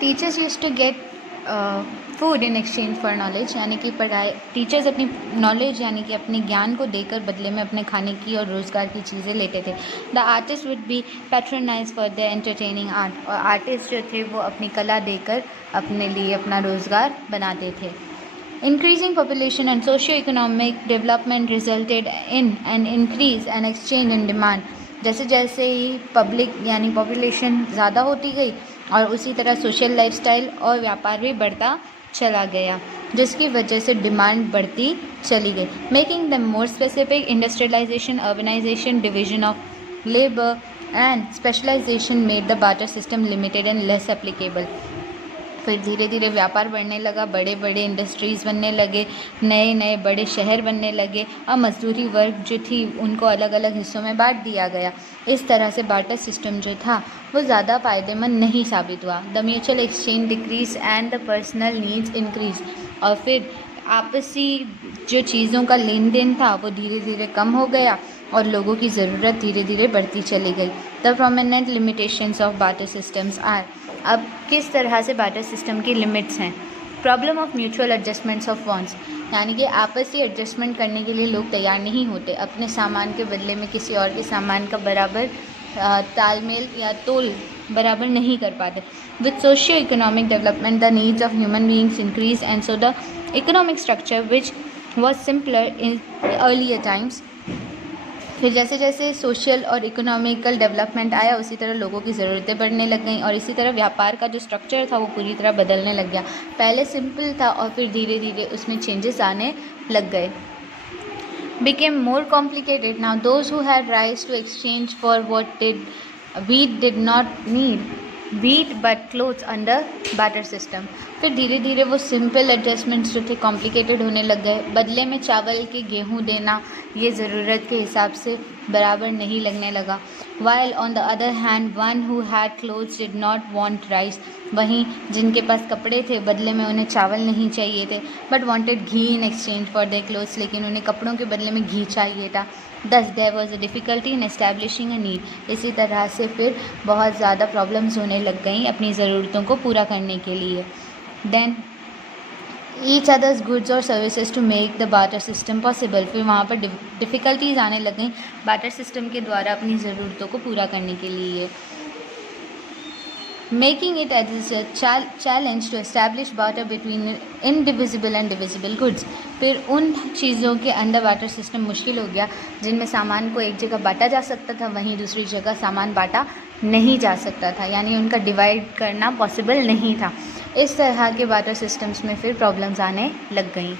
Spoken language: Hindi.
Teachers use to get food in exchange for knowledge, यानी कि पढ़ाई टीचर्स अपनी नॉलेज यानी कि अपने ज्ञान को देकर बदले में अपने खाने की और रोज़गार की चीज़ें लेते थे। The artist would be patronise for the entertaining art, और आर्टिस्ट जो थे वो अपनी कला देकर अपने लिए अपना रोज़गार बनाते थे। Increasing population and socio-economic development resulted in an increase and exchange in demand. जैसे जैसे ही पब्लिक यानी पॉपुलेशन ज़्यादा होती गई और उसी तरह सोशल लाइफस्टाइल और व्यापार भी बढ़ता चला गया, जिसकी वजह से डिमांड बढ़ती चली गई। Making the more specific, industrialisation, urbanisation, division of labour and specialisation made the barter system limited and less applicable. फिर धीरे धीरे व्यापार बढ़ने लगा, बड़े बड़े इंडस्ट्रीज़ बनने लगे, नए नए बड़े शहर बनने लगे और मजदूरी वर्ग जो थी उनको अलग अलग हिस्सों में बांट दिया गया। इस तरह से बार्टर सिस्टम जो था वो ज़्यादा फ़ायदेमंद नहीं साबित हुआ। The mutual exchange decrease and the personal needs increase, और फिर आपसी जो चीज़ों का लेन देन था वो धीरे धीरे कम हो गया और लोगों की ज़रूरत धीरे धीरे बढ़ती चली गई। The prominent limitations of barter systems are, अब किस तरह से बार्टर सिस्टम की लिमिट्स हैं। Problem of mutual adjustments of wants, यानी कि आपसी एडजस्टमेंट करने के लिए लोग तैयार नहीं होते, अपने सामान के बदले में किसी और के सामान का बराबर तालमेल या तोल बराबर नहीं कर पाते। With socio economic development the needs of human beings increase and so the economic structure which was simpler in earlier times. फिर जैसे जैसे सोशल और इकोनॉमिकल डेवलपमेंट आया उसी तरह लोगों की ज़रूरतें बढ़ने लग गई और इसी तरह व्यापार का जो स्ट्रक्चर था वो पूरी तरह बदलने लग गया। पहले सिंपल था और फिर धीरे धीरे उसमें चेंजेस आने लग गए। became more complicated. Now those who had rights to exchange for what wheat did not need wheat but clothes under barter system. फिर धीरे धीरे वो सिंपल एडजस्टमेंट्स जो थे कॉम्प्लिकेटेड होने लग गए। बदले में चावल के गेहूँ देना ये ज़रूरत के हिसाब से बराबर नहीं लगने लगा। While on the other hand one who had clothes did not want rice, वहीं जिनके पास कपड़े थे बदले में उन्हें चावल नहीं चाहिए थे, but wanted ghee in exchange for their clothes, लेकिन उन्हें कपड़ों के बदले में घी चाहिए था। Thus there was a difficulty in establishing a need. इसी तरह से फिर बहुत ज़्यादा प्रॉब्लम्स होने लग गई अपनी ज़रूरतों को पूरा करने के लिए। Then each other's goods or services to make the barter system possible. फिर वहाँ पर डिफ़िकल्टीज आने लग गई बार्टर सिस्टम के द्वारा अपनी ज़रूरतों को पूरा करने के लिए। Making it as a challenge to establish barter between indivisible and divisible goods. फिर उन चीज़ों के अंदर बार्टर सिस्टम मुश्किल हो गया जिनमें सामान को एक जगह बांटा जा सकता था, वहीं दूसरी जगह सामान बांटा नहीं जा सकता था, यानी उनका डिवाइड करना पॉसिबल नहीं था। इस तरह के बार्टर सिस्टम्स में फिर प्रॉब्लम्स आने लग गई।